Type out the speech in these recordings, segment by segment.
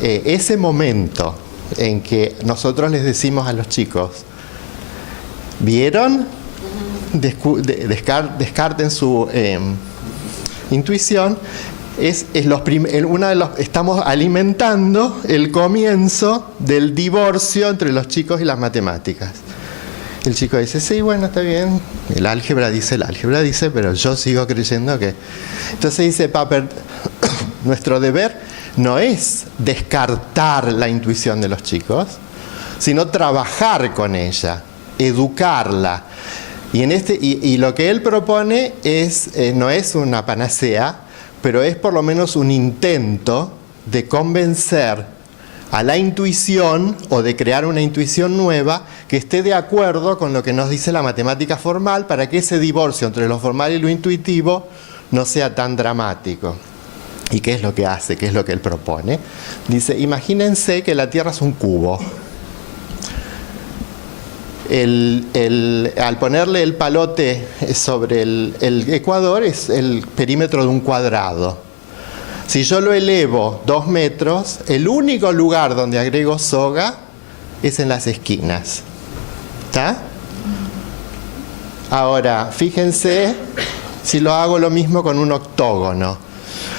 ese momento en que nosotros les decimos a los chicos, ¿vieron? Descarten su intuición. Estamos alimentando el comienzo del divorcio entre los chicos y las matemáticas. El chico dice, sí, bueno, está bien. El álgebra dice, pero yo sigo creyendo que... Entonces dice Papert, nuestro deber no es descartar la intuición de los chicos, sino trabajar con ella, educarla. Y lo que él propone no es una panacea, pero es por lo menos un intento de convencer a la intuición o de crear una intuición nueva que esté de acuerdo con lo que nos dice la matemática formal para que ese divorcio entre lo formal y lo intuitivo no sea tan dramático. ¿Y qué es lo que hace? ¿Qué es lo que él propone? Dice, imagínense que la Tierra es un cubo. Al ponerle el palote sobre el ecuador es el perímetro de un cuadrado. Si yo lo elevo 2 metros, el único lugar donde agrego soga es en las esquinas. ¿Está? Ahora, fíjense si lo hago lo mismo con un octógono.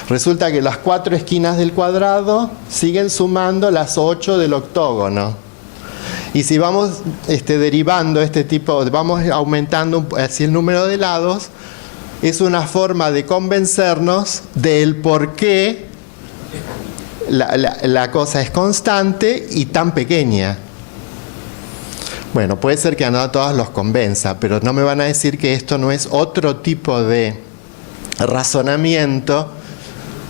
Resulta que las 4 esquinas del cuadrado siguen sumando las 8 del octógono. Y si vamos derivando vamos aumentando así el número de lados, es una forma de convencernos del por qué la cosa es constante y tan pequeña. Bueno, puede ser que a no todos los convenza, pero no me van a decir que esto no es otro tipo de razonamiento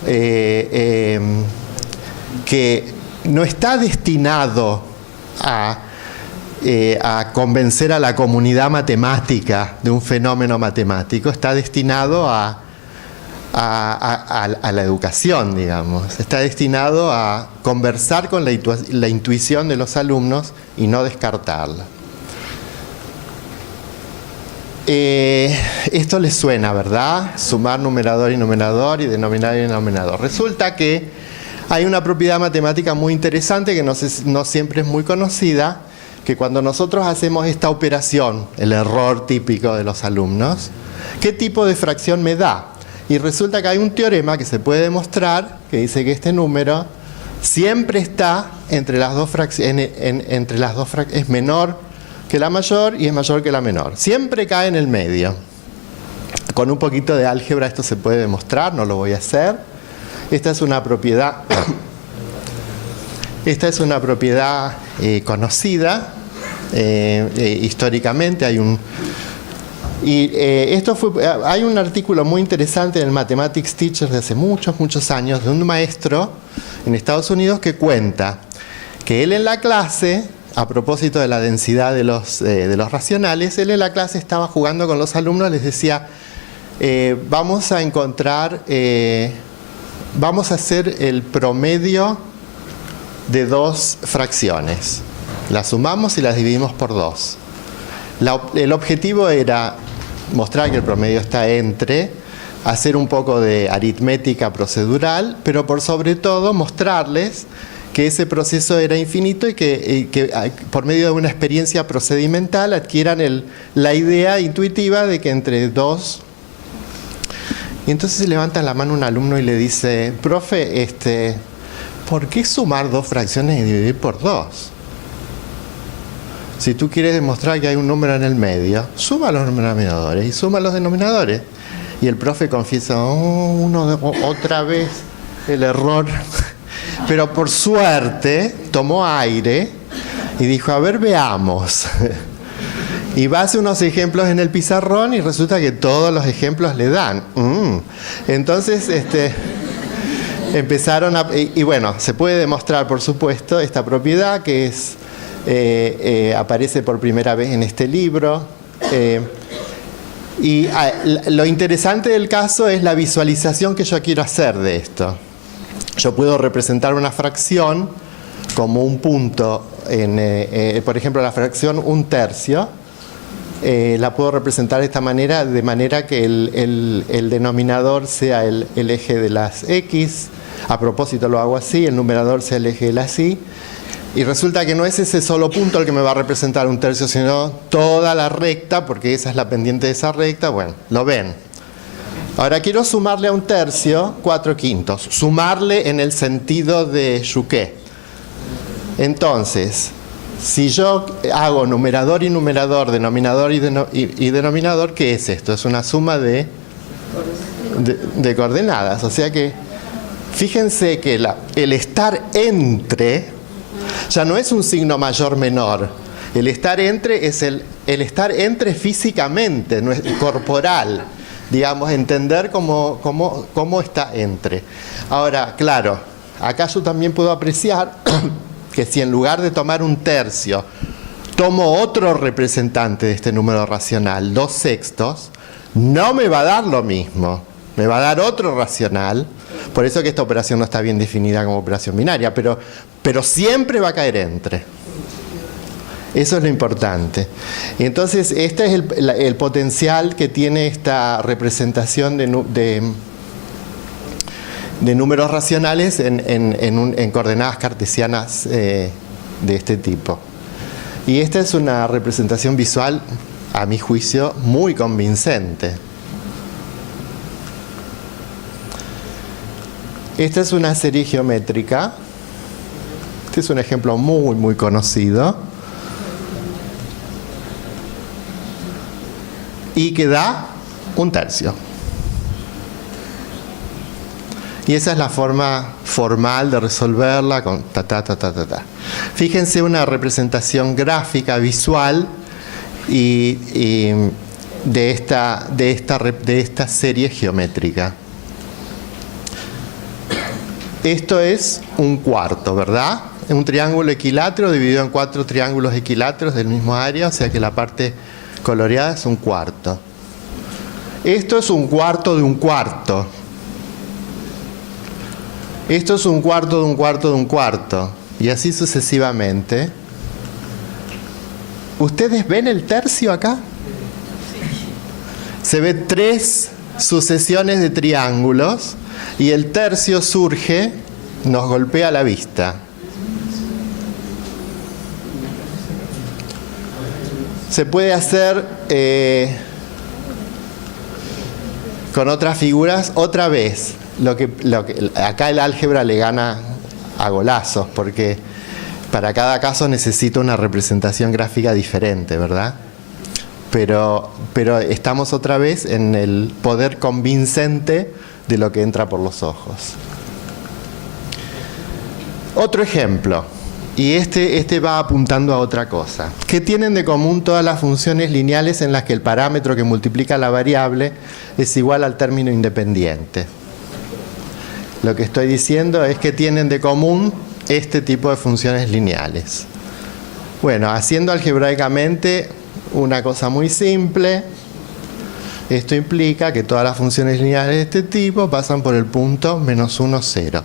que no está destinado a convencer a la comunidad matemática de un fenómeno matemático, está destinado a la educación, digamos. Está destinado a conversar con la intuición de los alumnos y no descartarla. Esto les suena, ¿verdad? Sumar numerador y denominador y denominador. Resulta que hay una propiedad matemática muy interesante que no siempre es muy conocida, que cuando nosotros hacemos esta operación, el error típico de los alumnos, ¿qué tipo de fracción me da? Y resulta que hay un teorema que se puede demostrar que dice que este número siempre está entre las dos fracciones, es menor que la mayor y es mayor que la menor. Siempre cae en el medio. Con un poquito de álgebra esto se puede demostrar, no lo voy a hacer. Esta es una propiedad conocida históricamente. Hay un artículo muy interesante en el Mathematics Teacher de hace muchos años de un maestro en Estados Unidos que cuenta que él en la clase, a propósito de la densidad de los racionales, él en la clase estaba jugando con los alumnos, les decía, vamos a hacer el promedio de 2 fracciones. Las sumamos y las dividimos por 2. El objetivo era mostrar que el promedio está entre, hacer un poco de aritmética procedural, pero por sobre todo mostrarles que ese proceso era infinito y que por medio de una experiencia procedimental adquieran la idea intuitiva de que entre 2... Y entonces se levanta la mano un alumno y le dice, profe, ¿por qué sumar 2 fracciones y dividir por 2? Si tú quieres demostrar que hay un número en el medio, suma los denominadores y suma los denominadores. Y el profe confiesa, otra vez el error. Pero por suerte tomó aire y dijo, a ver, veamos. Y va a hacer unos ejemplos en el pizarrón y resulta que todos los ejemplos le dan. Entonces, empezaron y bueno, se puede demostrar, por supuesto, esta propiedad que aparece por primera vez en este libro. Y lo interesante del caso es la visualización que yo quiero hacer de esto. Yo puedo representar una fracción como un punto, por ejemplo, la fracción 1/3, la puedo representar de esta manera, de manera que el denominador sea el eje de las X, A propósito lo hago así, el numerador se elige el así. Y resulta que no es ese solo punto el que me va a representar un tercio, sino toda la recta, porque esa es la pendiente de esa recta. Bueno, lo ven. Ahora quiero sumarle a un tercio 4/5. Sumarle en el sentido de Yuqué. Entonces, si yo hago numerador y numerador, denominador y denominador, ¿qué es esto? Es una suma de coordenadas. O sea que, fíjense que el estar entre ya no es un signo mayor menor. El estar entre es el estar entre físicamente, no es corporal. Digamos, entender cómo está entre. Ahora, claro, acá yo también puedo apreciar que si en lugar de tomar un tercio, tomo otro representante de este número racional, 2/6, no me va a dar lo mismo. Me va a dar otro racional. Por eso que esta operación no está bien definida como operación binaria, pero siempre va a caer entre. Eso es lo importante. Entonces, este es el potencial que tiene esta representación de números racionales en coordenadas cartesianas de este tipo. Y esta es una representación visual, a mi juicio, muy convincente. Esta es una serie geométrica. Este es un ejemplo muy, muy conocido. Y que da un tercio. Y esa es la forma formal de resolverla con ta, ta, ta, ta, ta, ta. Fíjense una representación gráfica, visual, de esta serie geométrica. Esto es un cuarto, ¿verdad? Un triángulo equilátero dividido en 4 triángulos equiláteros del mismo área, o sea que la parte coloreada es un cuarto. Esto es un cuarto de un cuarto. Esto es un cuarto de un cuarto de un cuarto. Y así sucesivamente. ¿Ustedes ven el tercio acá? Se ve 3 sucesiones de triángulos y el tercio surge, nos golpea la vista. Se puede hacer con otras figuras otra vez. Acá el álgebra le gana a golazos, porque para cada caso necesito una representación gráfica diferente, ¿verdad? Pero estamos otra vez en el poder convincente de lo que entra por los ojos. Otro ejemplo. Y este va apuntando a otra cosa. ¿Qué tienen de común todas las funciones lineales en las que el parámetro que multiplica la variable es igual al término independiente? Lo que estoy diciendo es que tienen de común este tipo de funciones lineales. Bueno, haciendo algebraicamente una cosa muy simple, esto implica que todas las funciones lineales de este tipo pasan por el punto -1, 0.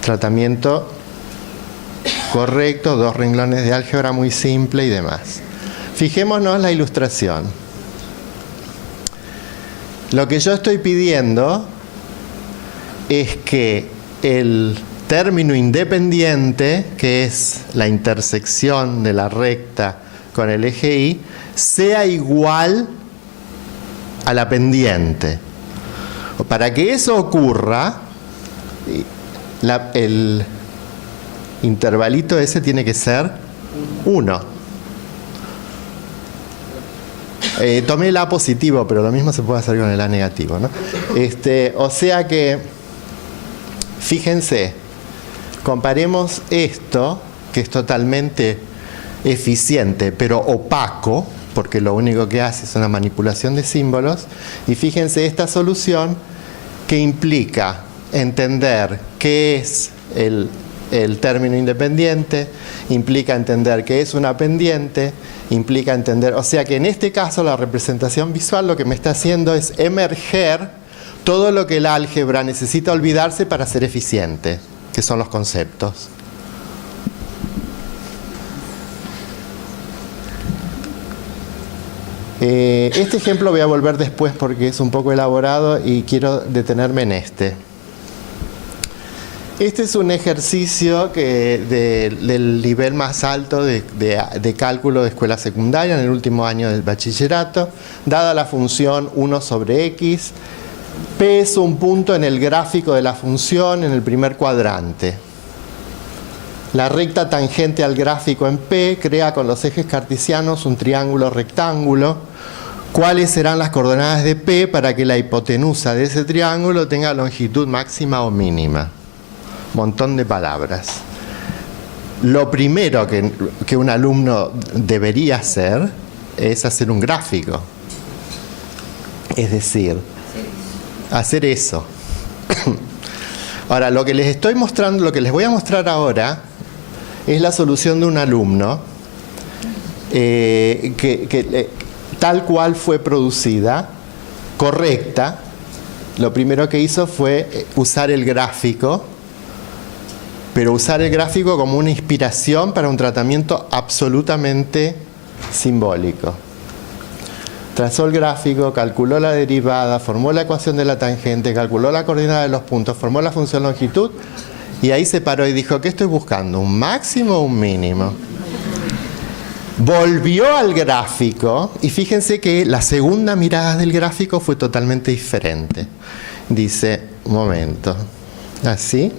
Tratamiento correcto, 2 renglones de álgebra muy simple y demás. Fijémonos la ilustración. Lo que yo estoy pidiendo es que el término independiente, que es la intersección de la recta con el eje Y, sea igual a la pendiente. Para que eso ocurra, el intervalito ese tiene que ser 1. Tomé el A positivo, pero lo mismo se puede hacer con el A negativo, ¿no? O sea que, fíjense, comparemos esto, que es totalmente eficiente, pero opaco, porque lo único que hace es una manipulación de símbolos, y fíjense esta solución que implica entender qué es el término independiente, implica entender qué es una pendiente, implica entender, o sea que en este caso la representación visual lo que me está haciendo es emerger todo lo que el álgebra necesita olvidarse para ser eficiente, que son los conceptos. Este ejemplo voy a volver después porque es un poco elaborado y quiero detenerme en este. Este es un ejercicio del nivel más alto de cálculo de escuela secundaria en el último año del bachillerato. Dada la función 1 sobre x, P es un punto en el gráfico de la función en el primer cuadrante. La recta tangente al gráfico en P crea con los ejes cartesianos un triángulo rectángulo. ¿Cuáles serán las coordenadas de P para que la hipotenusa de ese triángulo tenga longitud máxima o mínima? Montón de palabras. Lo primero que un alumno debería hacer es hacer un gráfico. Es decir, hacer eso. Ahora, lo que les estoy mostrando, lo que les voy a mostrar ahora es la solución de un alumno tal cual fue producida, correcta. Lo primero que hizo fue usar el gráfico, pero usar el gráfico como una inspiración para un tratamiento absolutamente simbólico. Trazó el gráfico, calculó la derivada, formó la ecuación de la tangente, calculó la coordenada de los puntos, formó la función longitud y ahí se paró y dijo, ¿qué estoy buscando? ¿Un máximo o un mínimo? Volvió al gráfico y fíjense que la segunda mirada del gráfico fue totalmente diferente. Dice, un momento, así,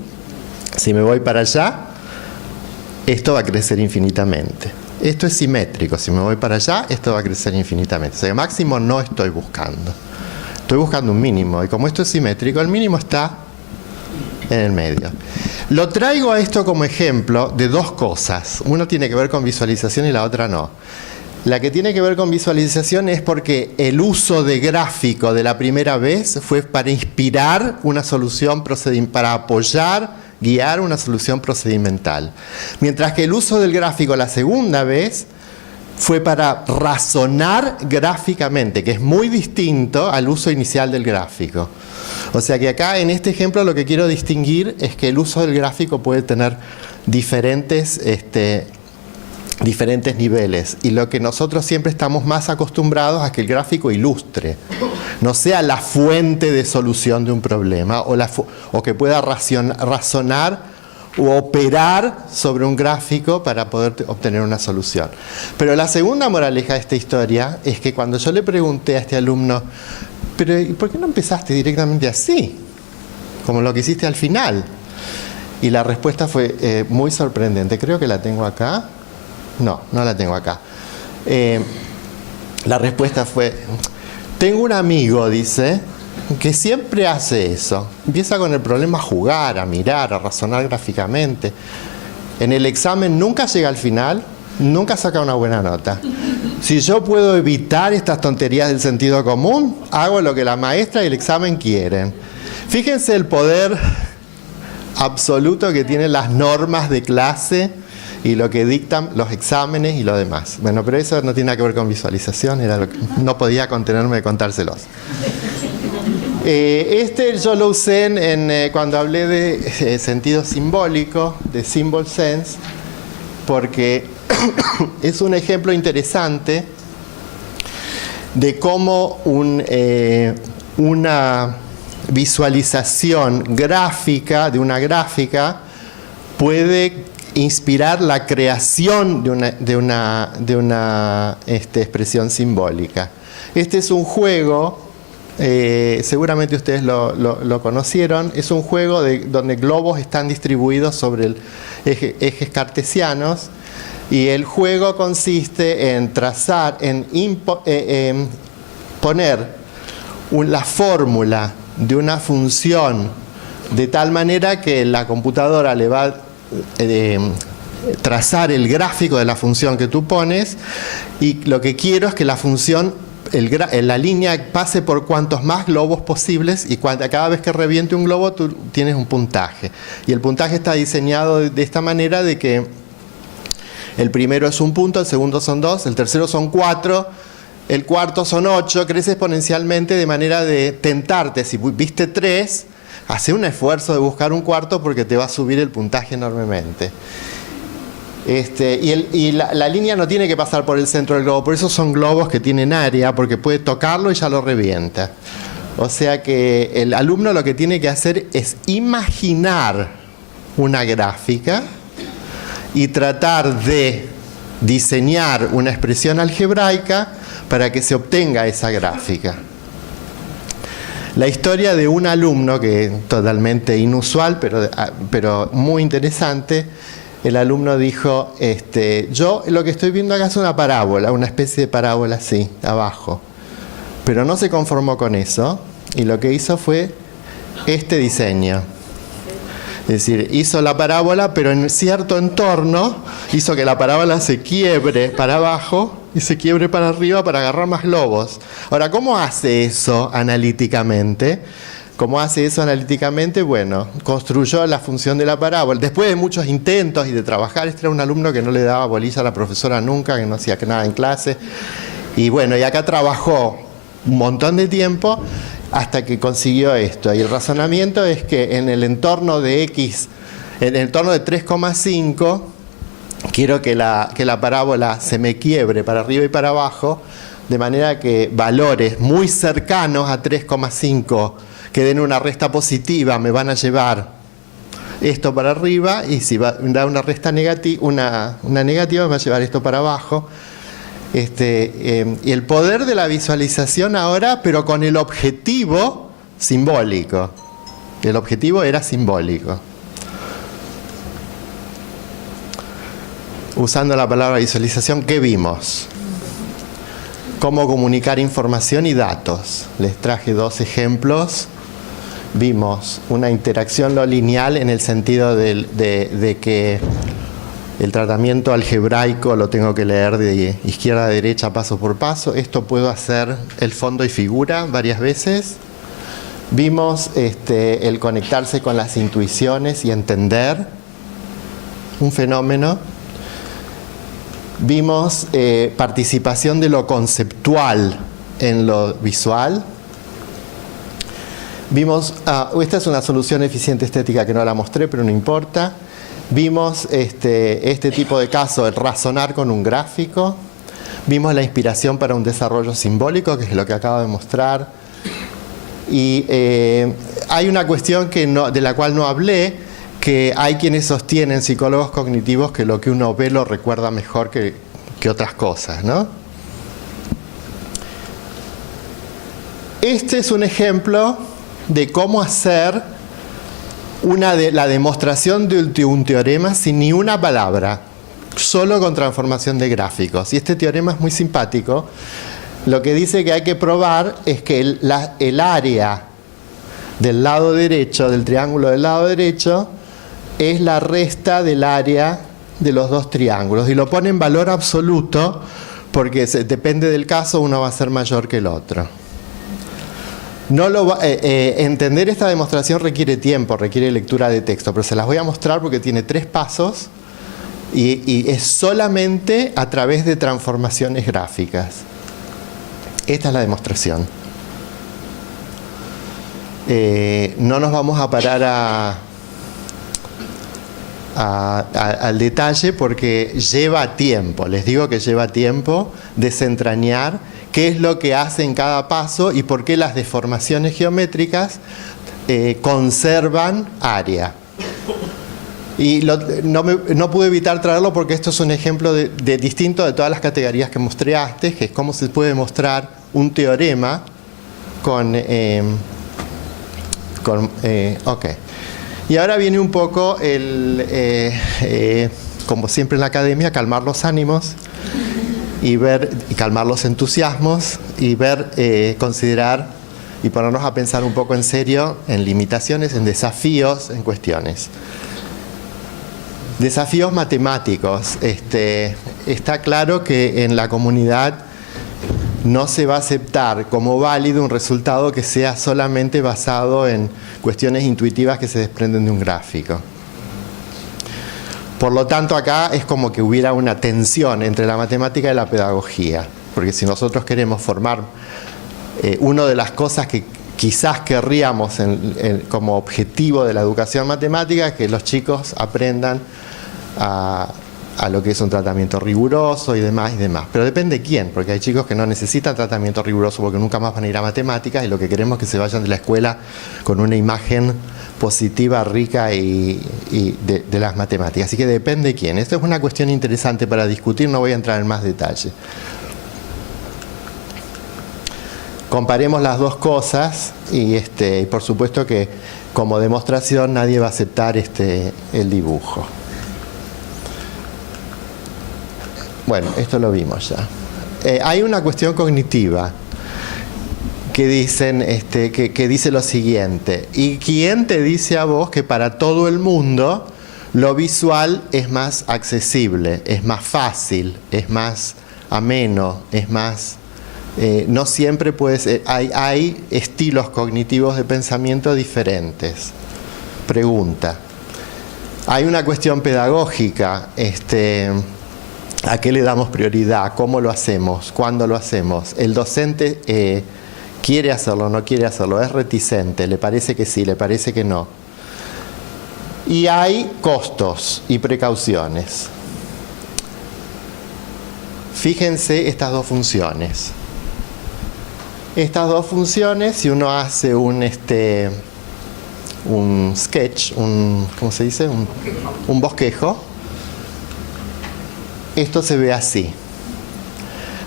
si me voy para allá, esto va a crecer infinitamente. Esto es simétrico, si me voy para allá, esto va a crecer infinitamente. O sea, máximo no estoy buscando. Estoy buscando un mínimo. Y como esto es simétrico, el mínimo está en el medio. Lo traigo a esto como ejemplo de dos cosas. Una tiene que ver con visualización y la otra no. La que tiene que ver con visualización es porque el uso de gráfico de la primera vez fue para inspirar una solución para apoyar, guiar una solución procedimental. Mientras que el uso del gráfico la segunda vez fue para razonar gráficamente, que es muy distinto al uso inicial del gráfico. O sea que acá en este ejemplo lo que quiero distinguir es que el uso del gráfico puede tener diferentes niveles. Y lo que nosotros siempre estamos más acostumbrados a que el gráfico ilustre, no sea la fuente de solución de un problema o que pueda razonar o operar sobre un gráfico para poder obtener una solución. Pero la segunda moraleja de esta historia es que cuando yo le pregunté a este alumno, pero ¿y por qué no empezaste directamente así? Como lo que hiciste al final. Y la respuesta fue muy sorprendente. Creo que la tengo acá. No, no la tengo acá. La respuesta fue, tengo un amigo, dice, que siempre hace eso. Empieza con el problema a jugar, a mirar, a razonar gráficamente. En el examen nunca llega al final, nunca saca una buena nota. Si yo puedo evitar estas tonterías del sentido común, hago lo que la maestra y el examen quieren. Fíjense el poder absoluto que tienen las normas de clase y lo que dictan los exámenes y lo demás. Bueno, pero eso no tiene nada que ver con visualización, era lo que no podía contenerme de contárselos. Yo lo usé cuando hablé de sentido simbólico, de symbol sense, porque es un ejemplo interesante de cómo una visualización gráfica de una gráfica puede inspirar la creación de una expresión simbólica. Este es un juego, seguramente ustedes lo conocieron, es un juego donde globos están distribuidos sobre ejes cartesianos, y el juego consiste en trazar, en poner la fórmula de una función de tal manera que la computadora le va a trazar el gráfico de la función que tú pones, y lo que quiero es que la función, la línea pase por cuantos más globos posibles, y cada vez que reviente un globo tú tienes un puntaje. Y el puntaje está diseñado de esta manera de que el primero es un punto, el segundo son 2, el tercero son 4, el cuarto son 8, crece exponencialmente de manera de tentarte. Si viste 3, hace un esfuerzo de buscar un cuarto porque te va a subir el puntaje enormemente. Y la línea no tiene que pasar por el centro del globo, por eso son globos que tienen área, porque puede tocarlo y ya lo revienta. O sea que el alumno lo que tiene que hacer es imaginar una gráfica y tratar de diseñar una expresión algebraica para que se obtenga esa gráfica. La historia de un alumno, que es totalmente inusual, pero muy interesante. El alumno dijo, yo lo que estoy viendo acá es una parábola, una especie de parábola así, abajo. Pero no se conformó con eso, y lo que hizo fue este diseño. Es decir, hizo la parábola, pero en cierto entorno hizo que la parábola se quiebre para abajo y se quiebre para arriba para agarrar más globos. Ahora, ¿cómo hace eso analíticamente? ¿Cómo hace eso analíticamente? Bueno, construyó la función de la parábola. Después de muchos intentos y de trabajar, este era un alumno que no le daba bolilla a la profesora nunca, que no hacía nada en clase. Y bueno, y acá trabajó un montón de tiempo hasta que consiguió esto. Y el razonamiento es que en el entorno de X, en el entorno de 3,5, quiero que la parábola se me quiebre para arriba y para abajo, de manera que valores muy cercanos a 3,5 que den una resta positiva me van a llevar esto para arriba, y si da una resta negativa, una negativa me va a llevar esto para abajo. Y el poder de la visualización ahora, pero con el objetivo simbólico. El objetivo era simbólico. Usando la palabra visualización, ¿qué vimos? Cómo comunicar información y datos. Les traje dos ejemplos. Vimos una interacción no lineal en el sentido de que el tratamiento algebraico lo tengo que leer de izquierda a derecha, paso por paso. Esto puedo hacer el fondo y figura varias veces. Vimos el conectarse con las intuiciones y entender un fenómeno. Vimos participación de lo conceptual en lo visual. Vimos, esta es una solución eficiente estética que no la mostré, pero no importa. Vimos este tipo de caso, el razonar con un gráfico. Vimos la inspiración para un desarrollo simbólico, que es lo que acabo de mostrar. Y hay una cuestión de la cual no hablé, que hay quienes sostienen, psicólogos cognitivos, que lo que uno ve lo recuerda mejor que otras cosas, ¿no? Este es un ejemplo de cómo hacer la demostración de un teorema sin ni una palabra, solo con transformación de gráficos. Y este teorema es muy simpático. Lo que dice que hay que probar es que el área del lado derecho, del triángulo del lado derecho, es la resta del área de los dos triángulos. Y lo pone en valor absoluto porque depende del caso, uno va a ser mayor que el otro. Entender esta demostración requiere tiempo, requiere lectura de texto, pero se las voy a mostrar porque tiene 3 pasos y es solamente a través de transformaciones gráficas. Esta es la demostración. No nos vamos a parar al detalle porque lleva tiempo. Les digo que lleva tiempo desentrañar qué es lo que hace en cada paso y por qué las deformaciones geométricas conservan área. Y no pude evitar traerlo porque esto es un ejemplo de distinto de todas las categorías que mostré antes, que es cómo se puede mostrar un teorema con ok. Y ahora viene un poco como siempre en la academia, calmar los ánimos y calmar los entusiasmos y considerar y ponernos a pensar un poco en serio en limitaciones, en desafíos, en cuestiones. Desafíos matemáticos. Está claro que en la comunidad no se va a aceptar como válido un resultado que sea solamente basado en cuestiones intuitivas que se desprenden de un gráfico. Por lo tanto, acá es como que hubiera una tensión entre la matemática y la pedagogía, porque si nosotros queremos formar una de las cosas que quizás querríamos como objetivo de la educación matemática es que los chicos aprendan a lo que es un tratamiento riguroso y demás. Pero depende de quién, porque hay chicos que no necesitan tratamiento riguroso porque nunca más van a ir a matemáticas y lo que queremos es que se vayan de la escuela con una imagen positiva, rica y de las matemáticas. Así que depende de quién. Esto es una cuestión interesante para discutir, no voy a entrar en más detalle. Comparemos las dos cosas y por supuesto que como demostración nadie va a aceptar el dibujo. Bueno, esto lo vimos ya. Hay una cuestión cognitiva que dicen, que dice lo siguiente: ¿y quién te dice a vos que para todo el mundo lo visual es más accesible, es más fácil, es más ameno, es más... no siempre puede ser, hay estilos cognitivos de pensamiento diferentes. Pregunta. Hay una cuestión pedagógica, ¿a qué le damos prioridad? ¿Cómo lo hacemos? ¿Cuándo lo hacemos? El docente quiere hacerlo, no quiere hacerlo, es reticente, le parece que sí, le parece que no. Y hay costos y precauciones. Fíjense estas dos funciones. Estas dos funciones, si uno hace un sketch, ¿cómo se dice? Un bosquejo, esto se ve así.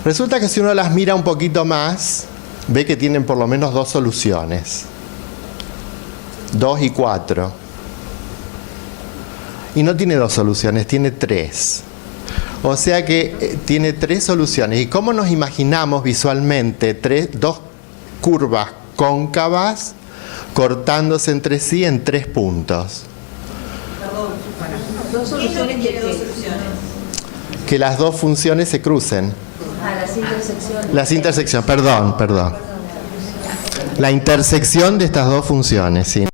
Resulta que si uno las mira un poquito más, ve que tienen por lo menos dos soluciones. 2 y 4. Y no tiene dos soluciones, tiene 3. O sea que tiene 3 soluciones. ¿Y cómo nos imaginamos visualmente dos curvas cóncavas cortándose entre sí en 3 puntos? Dos soluciones de dos soluciones. Que las dos funciones se crucen. Las intersecciones. Las intersecciones, perdón. La intersección de estas dos funciones, ¿sí?